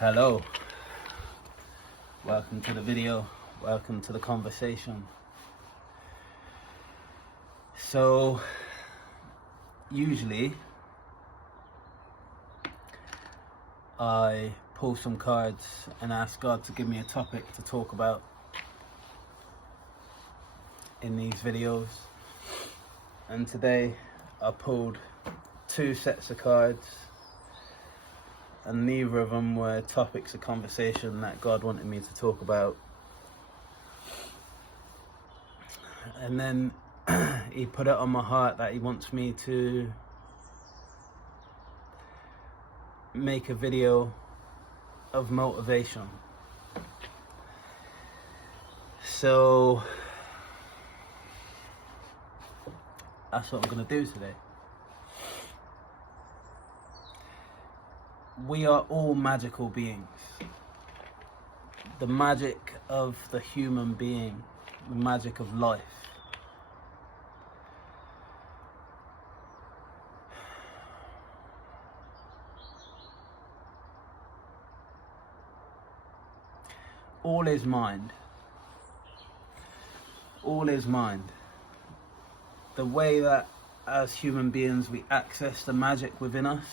Hello, welcome to the video, welcome to the conversation. So, usually I pull some cards and ask God to give me a topic to talk about in these videos. And today I pulled two sets of cards, and neither of them were topics of conversation that God wanted me to talk about. And then he put it on my heart that he wants me to make a video of motivation. So that's what I'm gonna do today. We are all magical beings. The magic of the human being, the magic of life. All is mind. All is mind. The way that as human beings we access the magic within us,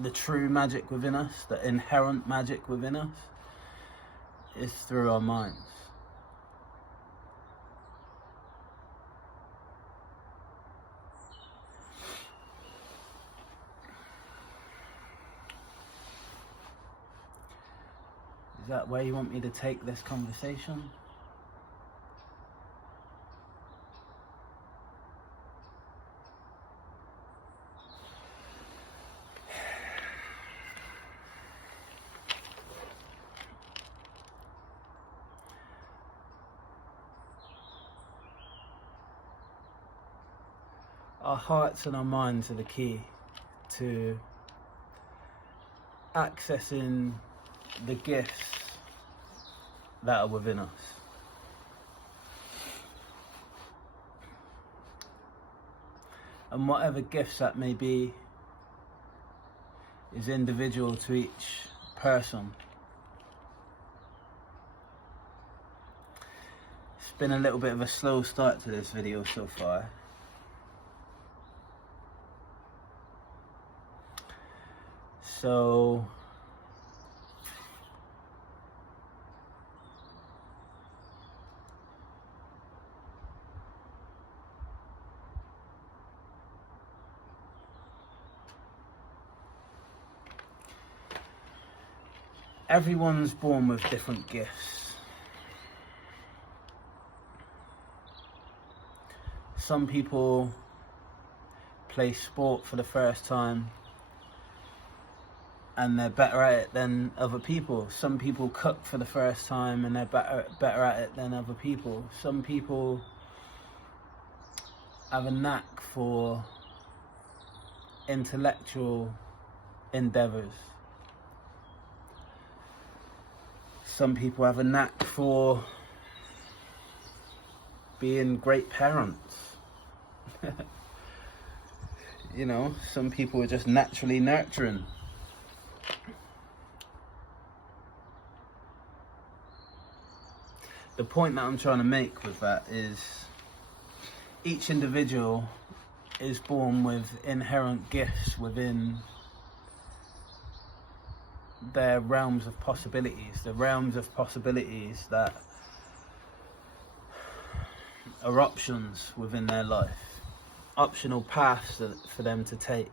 the true magic within us, the inherent magic within us, is through our minds. Is that where you want me to take this conversation? Our hearts and our minds are the key to accessing the gifts that are within us. And whatever gifts that may be is individual to each person. It's been a little bit of a slow start to this video so far. So everyone's born with different gifts. Some people play sport for the first time and they're better at it than other people. Some people cook for the first time and they're better at it than other people. Some people have a knack for intellectual endeavors. Some people have a knack for being great parents. You know, some people are just naturally nurturing. The point that I'm trying to make with that is each individual is born with inherent gifts within their realms of possibilities, the realms of possibilities that are options within their life, optional paths for them to take.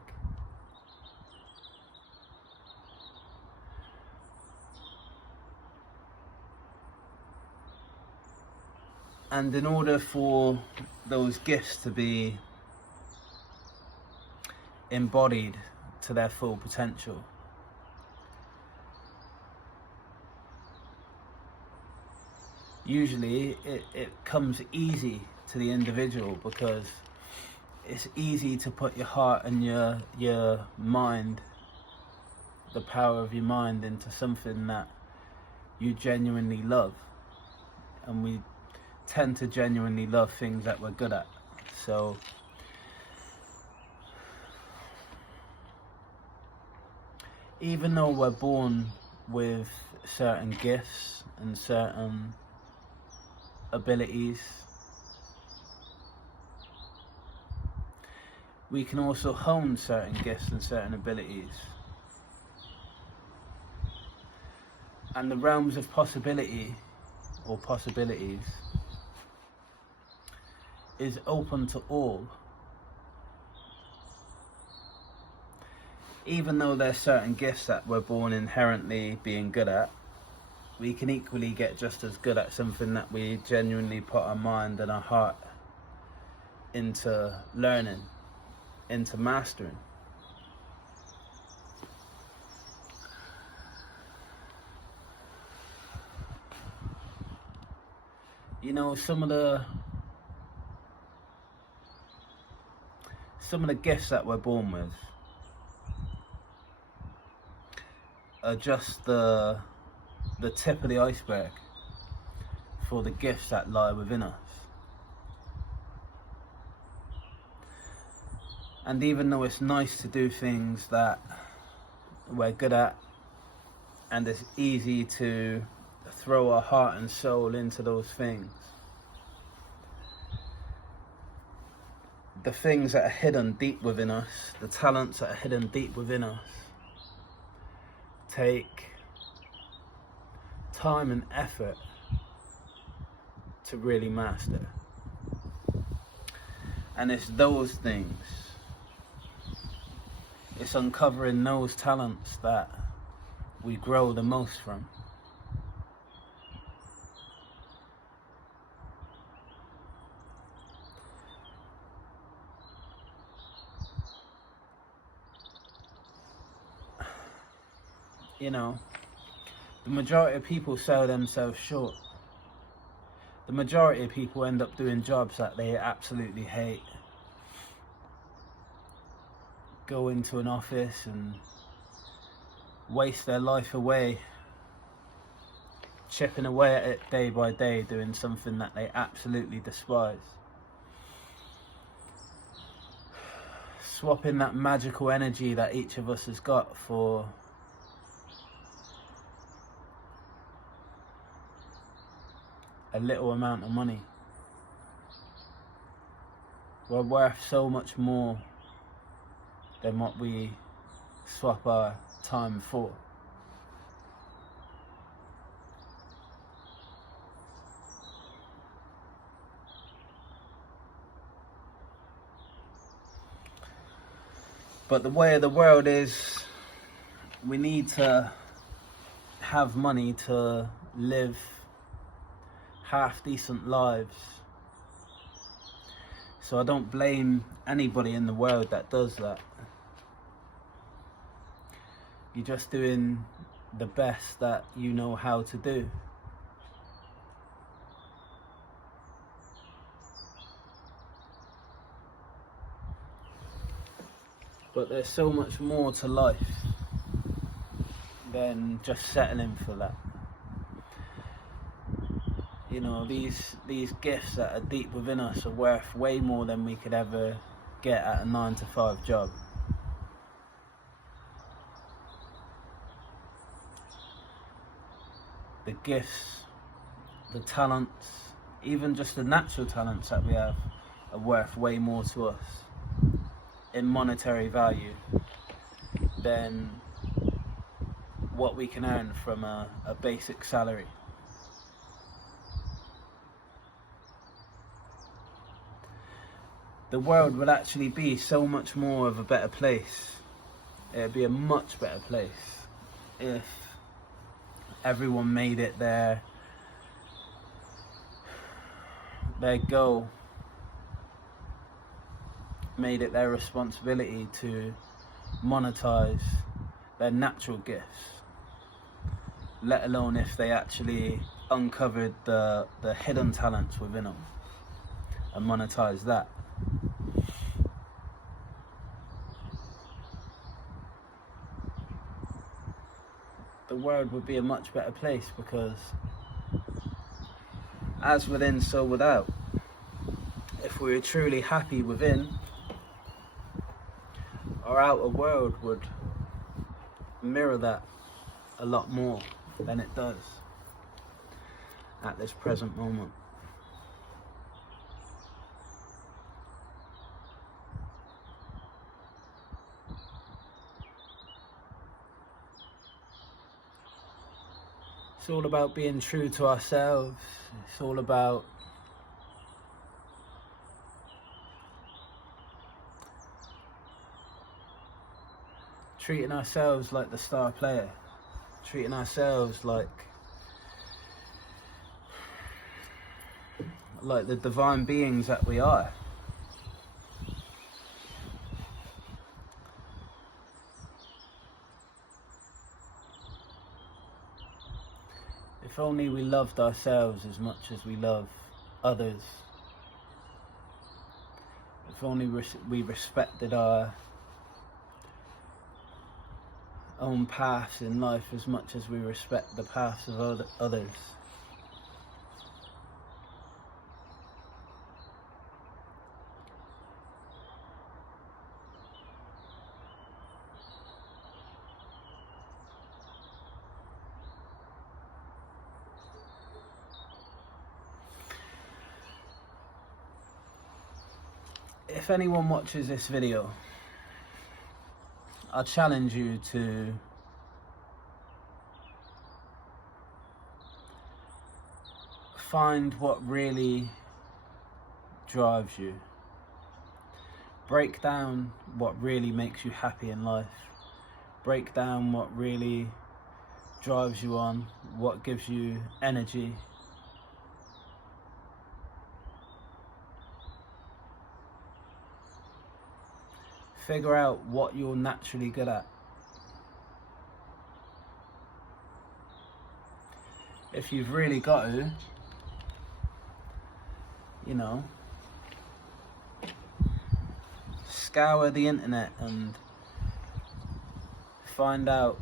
And in order for those gifts to be embodied to their full potential, usually it comes easy to the individual because it's easy to put your heart and your mind, the power of your mind, into something that you genuinely love. And we tend to genuinely love things that we're good at. So even though we're born with certain gifts and certain abilities, we can also hone certain gifts and certain abilities. And the realms of possibility, or possibilities, is open to all. Even though there's certain gifts that we're born inherently being good at, we can equally get just as good at something that we genuinely put our mind and our heart into learning, into mastering. You know, some of the gifts that we're born with are just the tip of the iceberg for the gifts that lie within us. And even though it's nice to do things that we're good at, and it's easy to throw our heart and soul into those things, the things that are hidden deep within us, the talents that are hidden deep within us, take time and effort to really master. And it's those things, it's uncovering those talents that we grow the most from. You know, the majority of people sell themselves short. The majority of people end up doing jobs that they absolutely hate. Go into an office and waste their life away, chipping away at it day by day, doing something that they absolutely despise. Swapping that magical energy that each of us has got for a little amount of money. We're worth so much more than what we swap our time for. But the way of the world is, we need to have money to live half decent lives. So I don't blame anybody in the world that does that. You're just doing the best that you know how to do. But there's so much more to life than just settling for that. You know, these gifts that are deep within us are worth way more than we could ever get at a 9-to-5 job. The gifts, the talents, even just the natural talents that we have are worth way more to us in monetary value than what we can earn from a basic salary. The world would actually be so much more of a better place. It would be a much better place if everyone made it their goal, made it their responsibility to monetize their natural gifts, let alone if they actually uncovered the hidden talents within them and monetize that. The world would be a much better place, because as within, so without. If we were truly happy within, our outer world would mirror that a lot more than it does at this present moment. It's all about being true to ourselves. It's all about treating ourselves like the star player, treating ourselves like the divine beings that we are. If only we loved ourselves as much as we love others. If only we respected our own paths in life as much as we respect the paths of others. If anyone watches this video, I challenge you to find what really drives you. Break down what really makes you happy in life. Break down what really drives you on, what gives you energy. Figure out what you're naturally good at. If you've really got to, you know, scour the internet and find out,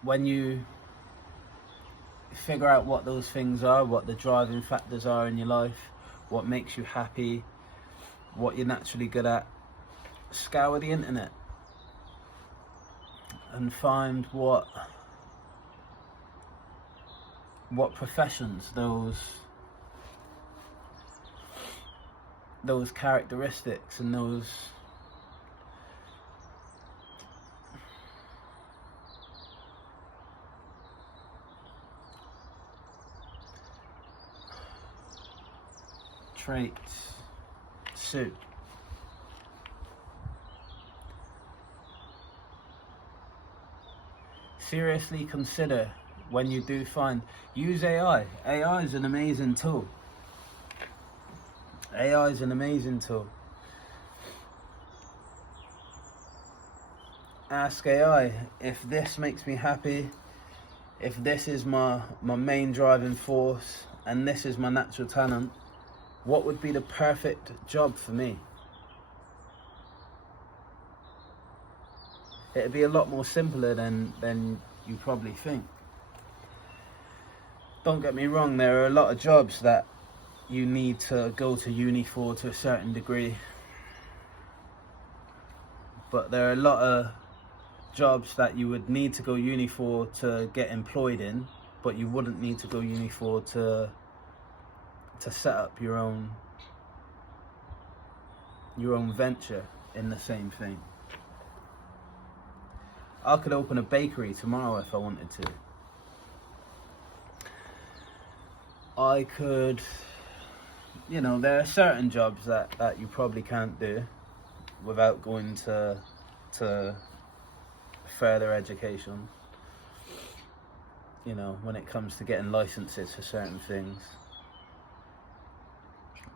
when you figure out what those things are, what the driving factors are in your life, what makes you happy, what you're naturally good at, scour the internet and find what professions those characteristics and those traits suit. Seriously consider, when you do find, use AI. AI is an amazing tool. AI is an amazing tool. Ask AI, if this makes me happy, if this is my main driving force, and this is my natural talent, what would be the perfect job for me? It'd be a lot more simpler than you probably think. Don't get me wrong, there are a lot of jobs that you need to go to uni for to a certain degree. But there are a lot of jobs that you would need to go uni for to get employed in, but you wouldn't need to go uni for to set up your own venture in the same thing. I could open a bakery tomorrow if I wanted to. I could, you know, there are certain jobs that you probably can't do without going to further education, you know, when it comes to getting licenses for certain things.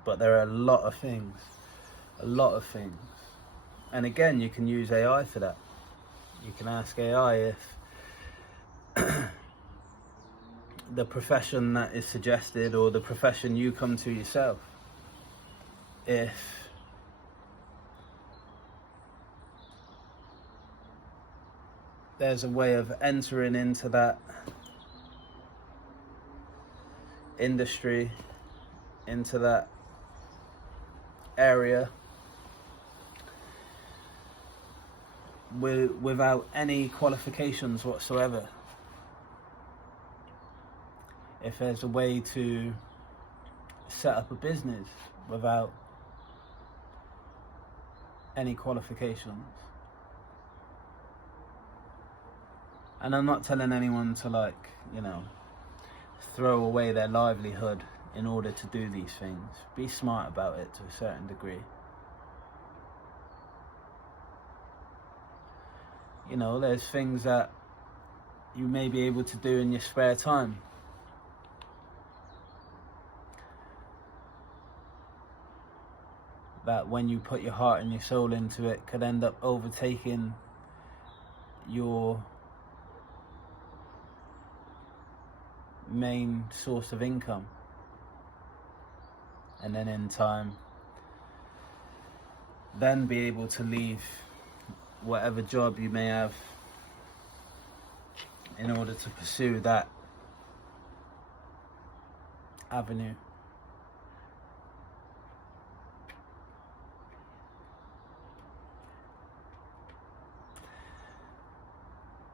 But there are a lot of things. And again, you can use AI for that. You can ask AI if the profession that is suggested, or the profession you come to yourself, if there's a way of entering into that industry, into that area, without any qualifications whatsoever. If there's a way to set up a business without any qualifications, and I'm not telling anyone to, like, throw away their livelihood in order to do these things. Be smart about it to a certain degree. There's things that you may be able to do in your spare time. That when you put your heart and your soul into it, could end up overtaking your main source of income. And then in time, then be able to leave whatever job you may have in order to pursue that avenue.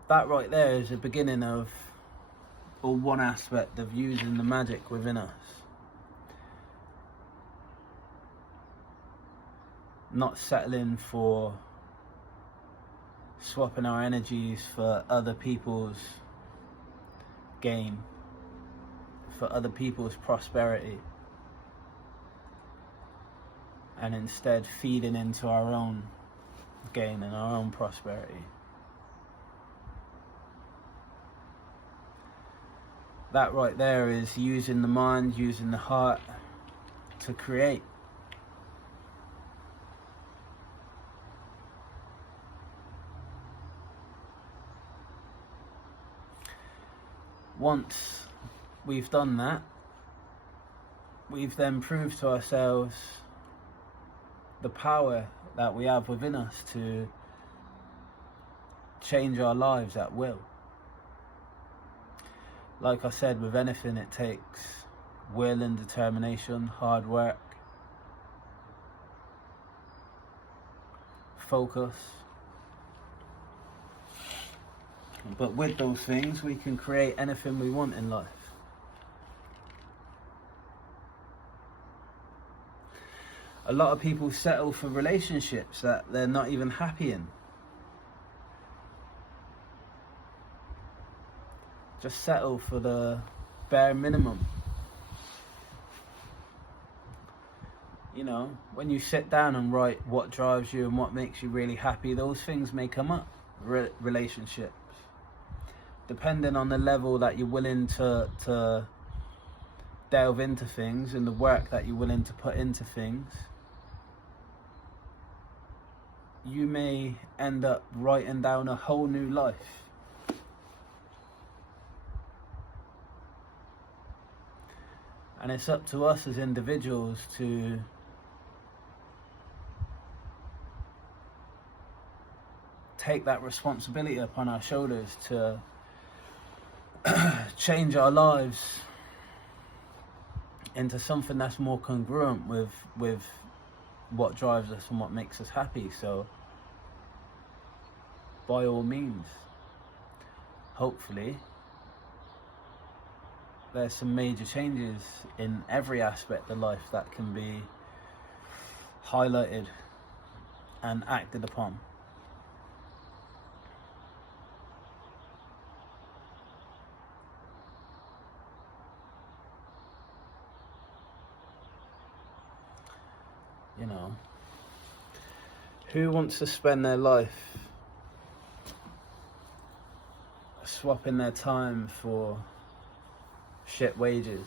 That right there is the beginning of, or one aspect of, using the magic within us. Not settling for swapping our energies for other people's gain, for other people's prosperity, and instead feeding into our own gain and our own prosperity. That right there is using the mind, using the heart to create. Once we've done that, we've then proved to ourselves the power that we have within us to change our lives at will. Like I said, with anything, it takes will and determination, hard work, focus. But with those things, we can create anything we want in life. A lot of people settle for relationships that they're not even happy in. Just settle for the bare minimum. When you sit down and write what drives you and what makes you really happy, those things may come up. Relationships. Depending on the level that you're willing to delve into things and the work that you're willing to put into things, you may end up writing down a whole new life. And it's up to us as individuals to take that responsibility upon our shoulders to change our lives into something that's more congruent with what drives us and what makes us happy. So by all means, hopefully there's some major changes in every aspect of life that can be highlighted and acted upon. Who wants to spend their life swapping their time for shit wages,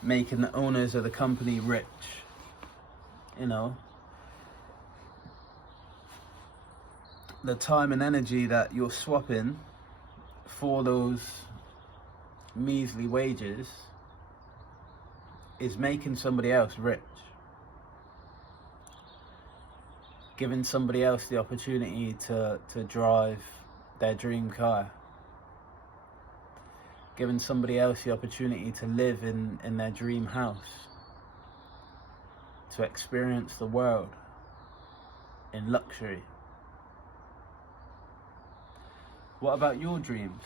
making the owners of the company rich? The time and energy that you're swapping for those measly wages is making somebody else rich, giving somebody else the opportunity to drive their dream car, giving somebody else the opportunity to live in their dream house, to experience the world in luxury. What about your dreams?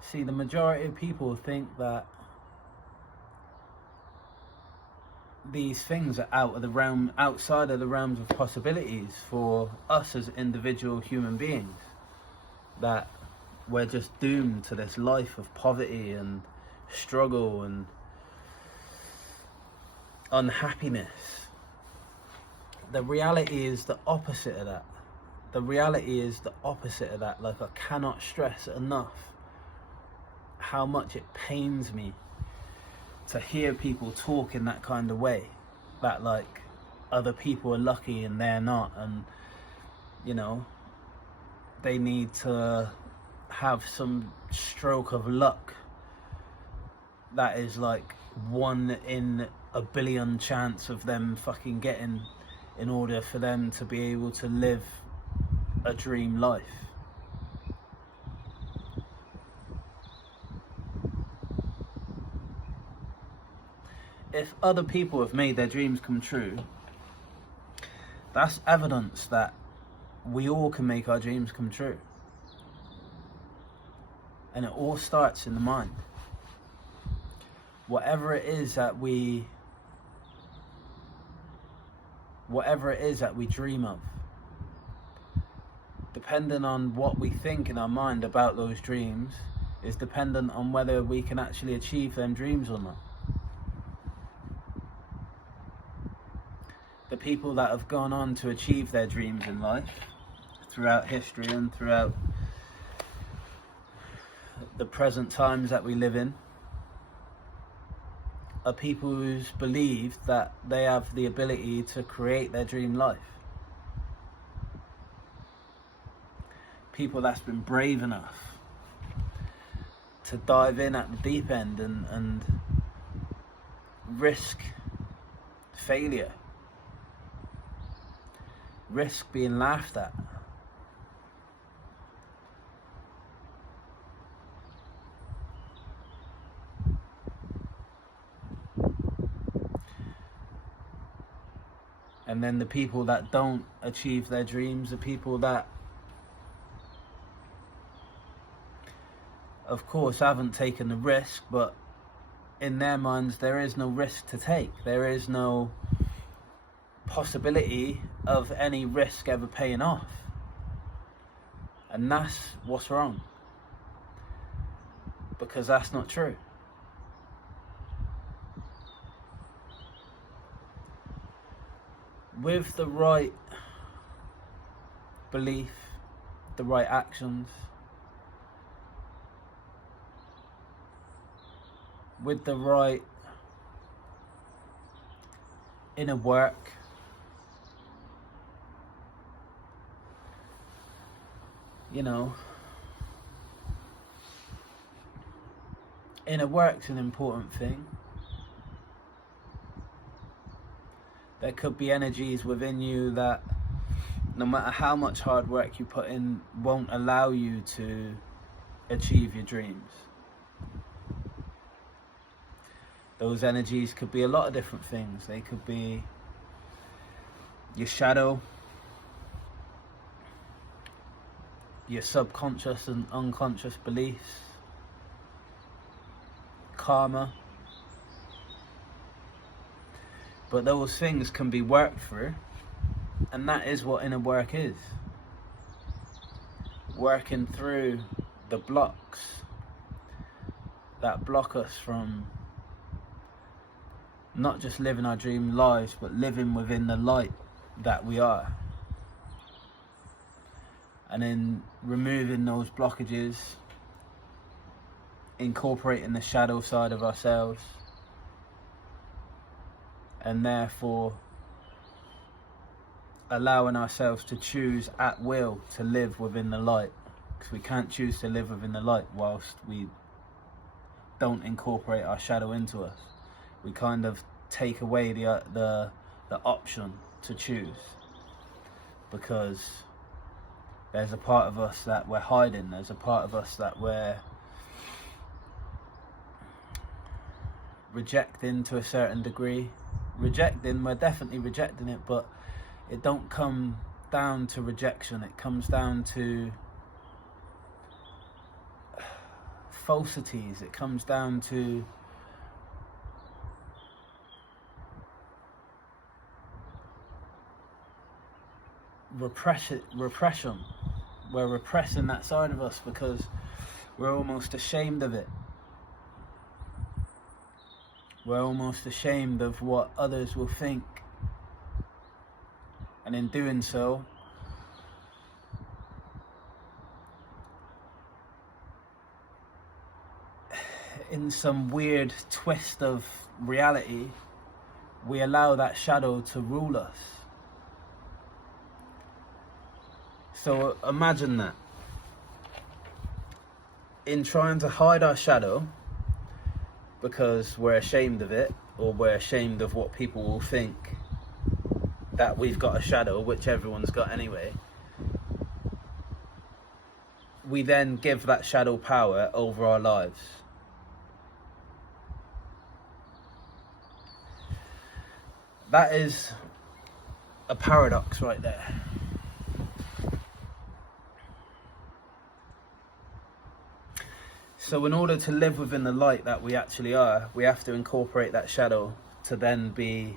See, the majority of people think that these things are outside of the realms of possibilities for us as individual human beings. That we're just doomed to this life of poverty and struggle and unhappiness. The reality is the opposite of that. Like, I cannot stress enough how much it pains me to hear people talk in that kind of way, that like other people are lucky and they're not, and you know, they need to have some stroke of luck that is like 1 in a billion chance of them fucking getting, in order for them to be able to live a dream life. If other people have made their dreams come true, that's evidence that we all can make our dreams come true. And it all starts in the mind. Whatever it is that we dream of, depending on what we think in our mind about those dreams, is dependent on whether we can actually achieve them dreams or not. The people that have gone on to achieve their dreams in life throughout history and throughout the present times that we live in are people who's believed that they have the ability to create their dream life. People that's been brave enough to dive in at the deep end and risk failure, risk being laughed at. And then the people that don't achieve their dreams are people that, of course, haven't taken the risk, but in their minds there is no risk to take. There is no possibility of any risk ever paying off. And that's what's wrong, because that's not true. With the right belief, the right actions, with the right inner work, you know, inner work's an important thing. There could be energies within you that, no matter how much hard work you put in, won't allow you to achieve your dreams. Those energies could be a lot of different things. They could be your shadow, your subconscious and unconscious beliefs, karma. But those things can be worked through, and that is what inner work is. Working through the blocks that block us from not just living our dream lives, but living within the light that we are. And in removing those blockages, incorporating the shadow side of ourselves, and therefore allowing ourselves to choose at will to live within the light, because we can't choose to live within the light whilst we don't incorporate our shadow into us. We kind of take away the option to choose, because there's a part of us that we're hiding, there's a part of us that we're rejecting to a certain degree. We're definitely rejecting it, but it don't come down to rejection. It comes down to falsities. It comes down to repression. We're repressing that side of us because we're almost ashamed of it. We're almost ashamed of what others will think. And in doing so, in some weird twist of reality, we allow that shadow to rule us. So imagine that. In trying to hide our shadow, because we're ashamed of it, or we're ashamed of what people will think, that we've got a shadow, which everyone's got anyway, we then give that shadow power over our lives. That is a paradox right there. So in order to live within the light that we actually are, we have to incorporate that shadow to then be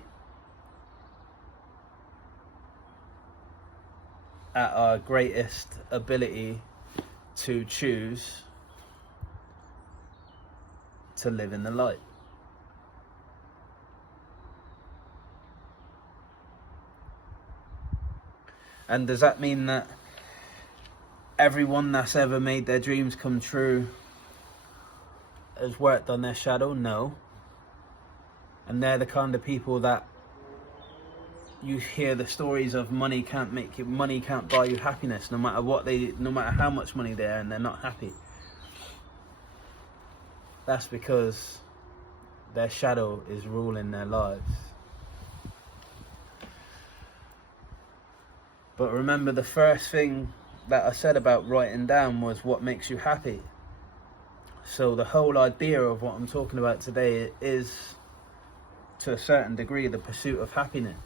at our greatest ability to choose to live in the light. And does that mean that everyone that's ever made their dreams come true has worked on their shadow? No. And they're the kind of people that you hear the stories of money can't buy you happiness, no matter how much money they earn, they're not happy. That's because their shadow is ruling their lives. But remember, the first thing that I said about writing down was what makes you happy. So the whole idea of what I'm talking about today is, to a certain degree, the pursuit of happiness.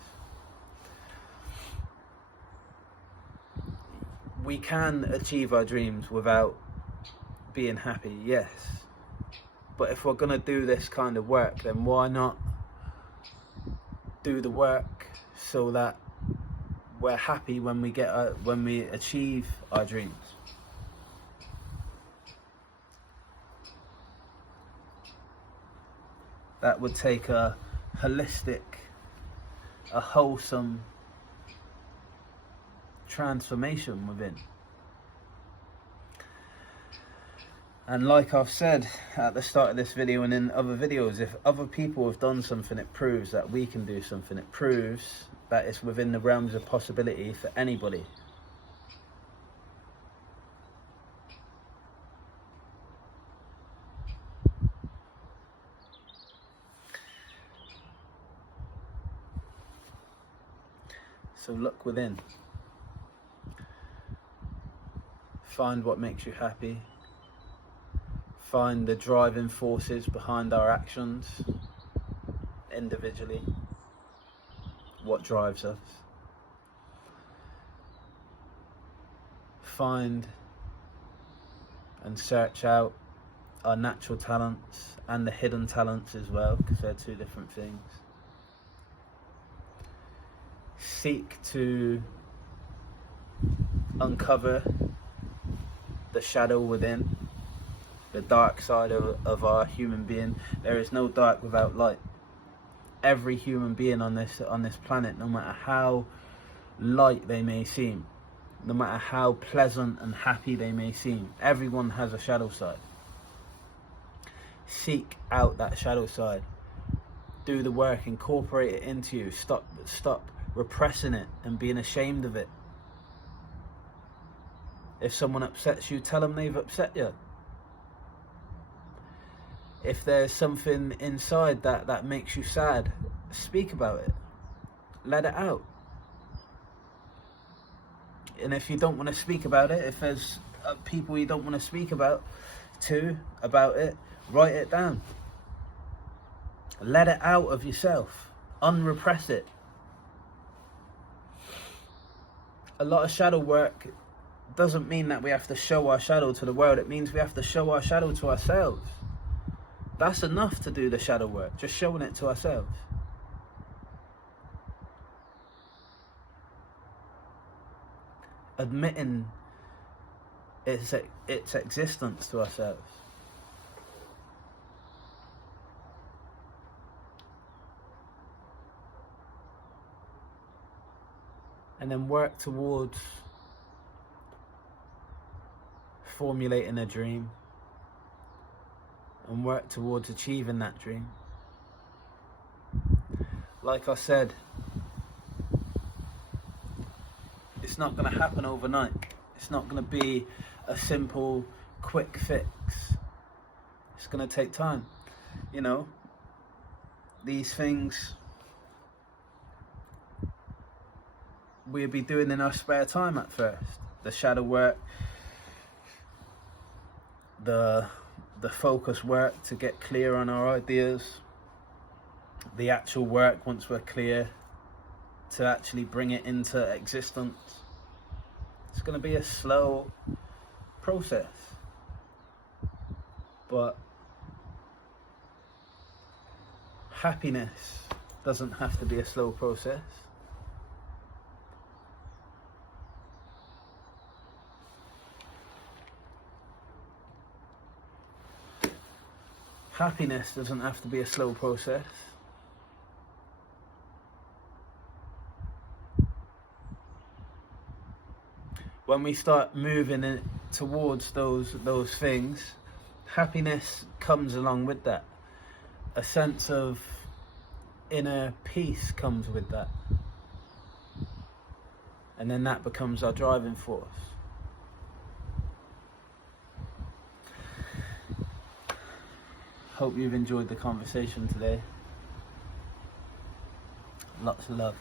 We can achieve our dreams without being happy, yes. But if we're going to do this kind of work, then why not do the work so that we're happy when we achieve our dreams? That would take a holistic, a wholesome transformation within. And like I've said at the start of this video and in other videos, if other people have done something, it proves that we can do something. It proves that it's within the realms of possibility for anybody. So look within. Find what makes you happy. Find the driving forces behind our actions individually. What drives us. Find and search out our natural talents and the hidden talents as well, because they're two different things. Seek to uncover the shadow within, the dark side of our human being. There is no dark without light. Every human being on this planet, no matter how light they may seem, no matter how pleasant and happy they may seem, everyone has a shadow side. Seek out that shadow side. Do the work, incorporate it into you. Stop repressing it and being ashamed of it. If someone upsets you, tell them they've upset you. If there's something inside that makes you sad, speak about it. Let it out. And if you don't want to speak about it, if there's people you don't want to speak about it, write it down. Let it out of yourself. Unrepress it. a lot of shadow work doesn't mean that we have to show our shadow to the world. It means we have to show our shadow to ourselves. That's enough to do the shadow work, just showing it to ourselves. Admitting its existence to ourselves. And then work towards formulating a dream and work towards achieving that dream. Like I said, it's not going to happen overnight. It's not going to be a simple, quick fix. It's going to take time. You know, these things we'll be doing in our spare time at first. The shadow work, the focus work to get clear on our ideas, the actual work once we're clear to actually bring it into existence. It's going to be a slow process, but happiness doesn't have to be a slow process. Happiness doesn't have to be a slow process. When we start moving it towards those things, happiness comes along with that. A sense of inner peace comes with that. And then that becomes our driving force. Hope you've enjoyed the conversation today. Lots of love.